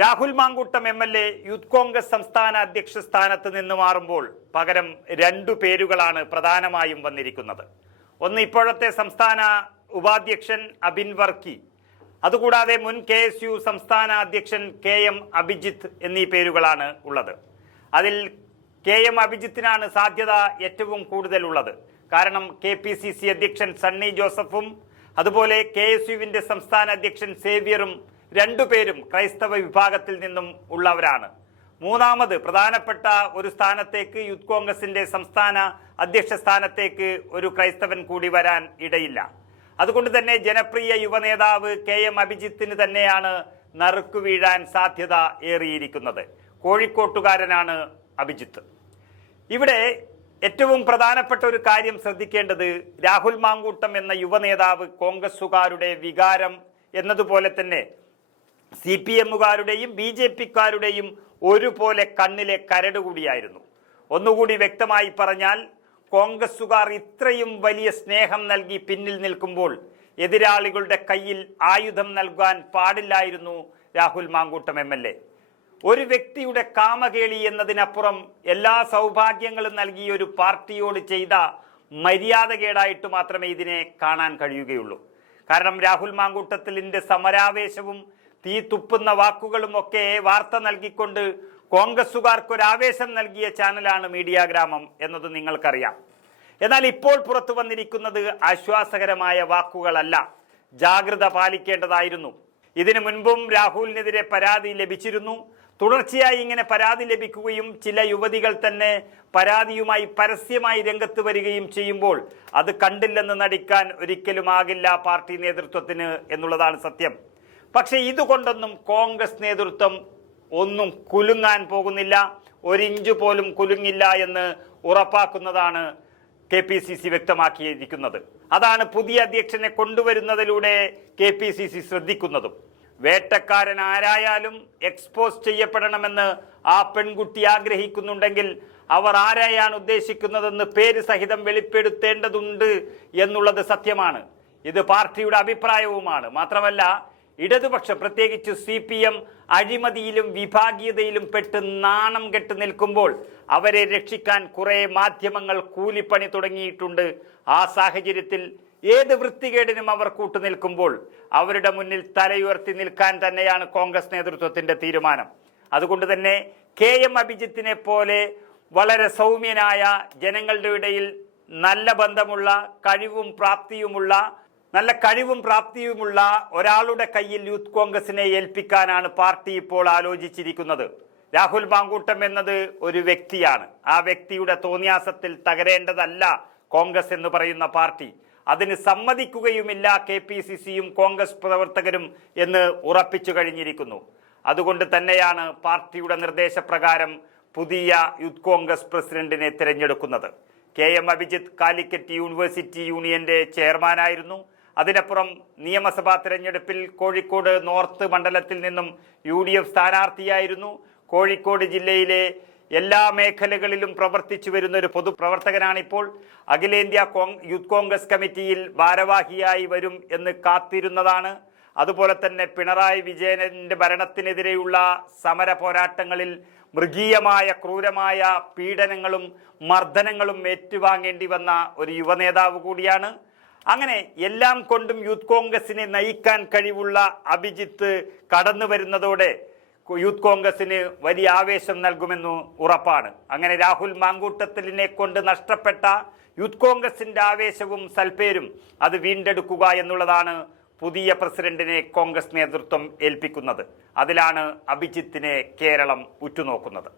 Rahul Mankoottam MLA youth Congress സംസ്ഥാന അധ്യക്ഷ സ്ഥാനത്ത് നിന്ന് മാറുമ്പോൾ പകരം രണ്ടു പേരുകളാണ് പ്രധാനമായും വന്നിരിക്കുന്നത്. ഒന്ന് ഇപ്പോഴത്തെ സംസ്ഥാന ഉപാധ്യക്ഷൻ അബിൻ വർക്കി, അതുകൂടാതെ മുൻ KSU സംസ്ഥാന അധ്യക്ഷൻ KM അഭിജിത്ത് എന്നീ പേരുകളാണ് ഉള്ളത്. അതിൽ KM അഭിജിത്തിനാണ് സാധ്യത ഏറ്റവും കൂടുതലുള്ളത്. കാരണം KPCC അധ്യക്ഷൻ സണ്ണി ജോസഫും അതുപോലെ KSUവിന്റെ സംസ്ഥാന അധ്യക്ഷൻ സേവ്യറും രണ്ടുപേരും ക്രൈസ്തവ വിഭാഗത്തിൽ നിന്നും ഉള്ളവരാണ്. മൂന്നാമത് പ്രധാനപ്പെട്ട ഒരു സ്ഥാനത്തേക്ക് യൂത്ത് കോൺഗ്രസിന്റെ സംസ്ഥാന അധ്യക്ഷ സ്ഥാനത്തേക്ക് ഒരു ക്രൈസ്തവൻ കൂടി വരാൻ ഇടയില്ല. അതുകൊണ്ട് തന്നെ ജനപ്രിയ യുവനേതാവ് KM അഭിജിത്തിന് തന്നെയാണ് നറുക്കു വീഴാൻ സാധ്യത ഏറിയിരിക്കുന്നത്. കോഴിക്കോട്ടുകാരനാണ് അഭിജിത്ത്. ഇവിടെ ഏറ്റവും പ്രധാനപ്പെട്ട ഒരു കാര്യം ശ്രദ്ധിക്കേണ്ടത്, രാഹുൽ മാങ്കൂട്ടം എന്ന യുവനേതാവ് കോൺഗ്രസുകാരുടെ വികാരം എന്നതുപോലെ തന്നെ CPMകാരുടെയും BJPക്കാരുടെയും ഒരുപോലെ കണ്ണിലെ കരട് കൂടിയായിരുന്നു. ഒന്നുകൂടി വ്യക്തമായി പറഞ്ഞാൽ, കോൺഗ്രസുകാർ ഇത്രയും വലിയ സ്നേഹം നൽകി പിന്നിൽ നിൽക്കുമ്പോൾ എതിരാളികളുടെ കയ്യിൽ ആയുധം നൽകാൻ പാടില്ലായിരുന്നു രാഹുൽ മാങ്കൂട്ടം MLA. ഒരു വ്യക്തിയുടെ കാമകേളി എന്നതിനപ്പുറം എല്ലാ സൗഭാഗ്യങ്ങളും നൽകിയ ഒരു പാർട്ടിയോട് ചെയ്ത മര്യാദകേടായിട്ട് മാത്രമേ ഇതിനെ കാണാൻ കഴിയുകയുള്ളൂ. കാരണം രാഹുൽ മാങ്കൂട്ടത്തിലിന്റെ സമരാവേശവും തീ തുപ്പുന്ന വാക്കുകളും ഒക്കെ വാർത്ത നൽകിക്കൊണ്ട് കോൺഗ്രസുകാർക്കൊരാവേശം നൽകിയ ചാനലാണ് മീഡിയ ഗ്രാമം എന്നത് നിങ്ങൾക്കറിയാം. എന്നാൽ ഇപ്പോൾ പുറത്തു വന്നിരിക്കുന്നത് ആശ്വാസകരമായ വാക്കുകളല്ല, ജാഗ്രത പാലിക്കേണ്ടതായിരുന്നു. ഇതിനു മുൻപും രാഹുലിനെതിരെ പരാതി ലഭിച്ചിരുന്നു. തുടർച്ചയായി ഇങ്ങനെ പരാതി ലഭിക്കുകയും ചില യുവതികൾ തന്നെ പരാതിയുമായി പരസ്യമായി രംഗത്ത് വരികയും ചെയ്യുമ്പോൾ അത് കണ്ടില്ലെന്ന് നടിക്കാൻ ഒരിക്കലും ആകില്ല പാർട്ടി നേതൃത്വത്തിന് എന്നുള്ളതാണ് സത്യം. പക്ഷെ ഇതുകൊണ്ടൊന്നും കോൺഗ്രസ് നേതൃത്വം ഒന്നും കുലുങ്ങാൻ പോകുന്നില്ല, ഒരിഞ്ച് പോലും കുലുങ്ങില്ല എന്ന് ഉറപ്പാക്കുന്നതാണ് KPCC വ്യക്തമാക്കിയിരിക്കുന്നത്. അതാണ് പുതിയ അധ്യക്ഷനെ കൊണ്ടുവരുന്നതിലൂടെ KPCC ശ്രദ്ധിക്കുന്നതും. വേട്ടക്കാരൻ ആരായാലും എക്സ്പോസ് ചെയ്യപ്പെടണമെന്ന് ആ പെൺകുട്ടി ആഗ്രഹിക്കുന്നുണ്ടെങ്കിൽ അവർ ആരെയാണ് ഉദ്ദേശിക്കുന്നതെന്ന് പേര് സഹിതം വെളിപ്പെടുത്തേണ്ടതുണ്ട് എന്നുള്ളത് സത്യമാണ്. ഇത് പാർട്ടിയുടെ അഭിപ്രായവുമാണ്. മാത്രമല്ല, ഇടതുപക്ഷം പ്രത്യേകിച്ച് CPM അഴിമതിയിലും വിഭാഗീയതയിലും പെട്ട് നാണം കെട്ട് നിൽക്കുമ്പോൾ അവരെ രക്ഷിക്കാൻ കുറെ മാധ്യമങ്ങൾ കൂലിപ്പണി തുടങ്ങിയിട്ടുണ്ട്. ആ സാഹചര്യത്തിൽ ഏത് വൃത്തികേടിനും അവർ കൂട്ടുനിൽക്കുമ്പോൾ അവരുടെ മുന്നിൽ തലയുയർത്തി നിൽക്കാൻ തന്നെയാണ് കോൺഗ്രസ് നേതൃത്വത്തിന്റെ തീരുമാനം. അതുകൊണ്ട് തന്നെ KM അഭിജിത്തിനെ പോലെ വളരെ സൗമ്യനായ, ജനങ്ങളുടെ ഇടയിൽ നല്ല ബന്ധമുള്ള, നല്ല കഴിവും പ്രാപ്തിയുമുള്ള ഒരാളുടെ കയ്യിൽ യൂത്ത് കോൺഗ്രസിനെ ഏൽപ്പിക്കാനാണ് പാർട്ടി ഇപ്പോൾ ആലോചിച്ചിരിക്കുന്നത്. രാഹുൽ മാങ്കൂട്ടം എന്നത് ഒരു വ്യക്തിയാണ്. ആ വ്യക്തിയുടെ തോന്നിയാസത്തിൽ തകരേണ്ടതല്ല കോൺഗ്രസ് എന്ന് പറയുന്ന പാർട്ടി. അതിന് സമ്മതിക്കുകയുമില്ല KPCCയും കോൺഗ്രസ് പ്രവർത്തകരും എന്ന് ഉറപ്പിച്ചു കഴിഞ്ഞിരിക്കുന്നു. അതുകൊണ്ട് തന്നെയാണ് പാർട്ടിയുടെ നിർദ്ദേശപ്രകാരം പുതിയ യൂത്ത് കോൺഗ്രസ് പ്രസിഡന്റിനെ തിരഞ്ഞെടുക്കുന്നത്. KM അഭിജിത്ത് കാലിക്കറ്റ് യൂണിവേഴ്സിറ്റി യൂണിയന്റെ ചെയർമാനായിരുന്നു. അതിനപ്പുറം നിയമസഭാ തിരഞ്ഞെടുപ്പിൽ കോഴിക്കോട് നോർത്ത് മണ്ഡലത്തിൽ നിന്നും UDF സ്ഥാനാർത്ഥിയായിരുന്നു. കോഴിക്കോട് ജില്ലയിലെ എല്ലാ മേഖലകളിലും പ്രവർത്തിച്ചു വരുന്ന ഒരു പൊതുപ്രവർത്തകനാണിപ്പോൾ. അഖിലേന്ത്യാ യൂത്ത് കോൺഗ്രസ് കമ്മിറ്റിയിൽ ഭാരവാഹിയായി വരും എന്ന് കാത്തിരുന്നതാണ്. അതുപോലെ തന്നെ പിണറായി വിജയന്റെ ഭരണത്തിനെതിരെയുള്ള സമര പോരാട്ടങ്ങളിൽ മൃഗീയമായ ക്രൂരമായ പീഡനങ്ങളും മർദ്ദനങ്ങളും ഏറ്റുവാങ്ങേണ്ടി വന്ന ഒരു യുവനേതാവ് കൂടിയാണ്. അങ്ങനെ എല്ലാം കൊണ്ടും യൂത്ത് കോൺഗ്രസിനെ നയിക്കാൻ കഴിവുള്ള അഭിജിത്ത് കടന്നു വരുന്നതോടെ യൂത്ത് കോൺഗ്രസിന് വലിയ ആവേശം നൽകുമെന്ന് ഉറപ്പാണ്. അങ്ങനെ രാഹുൽ മാങ്കൂട്ടത്തിലിനെ കൊണ്ട് നഷ്ടപ്പെട്ട യൂത്ത് കോൺഗ്രസിന്റെ ആവേശവും സൽപ്പേരും അത് വീണ്ടെടുക്കുക എന്നുള്ളതാണ് പുതിയ പ്രസിഡന്റിനെ കോൺഗ്രസ് നേതൃത്വം ഏൽപ്പിക്കുന്നത്. അതിലാണ് അഭിജിത്തിനെ കേരളം ഉറ്റുനോക്കുന്നത്.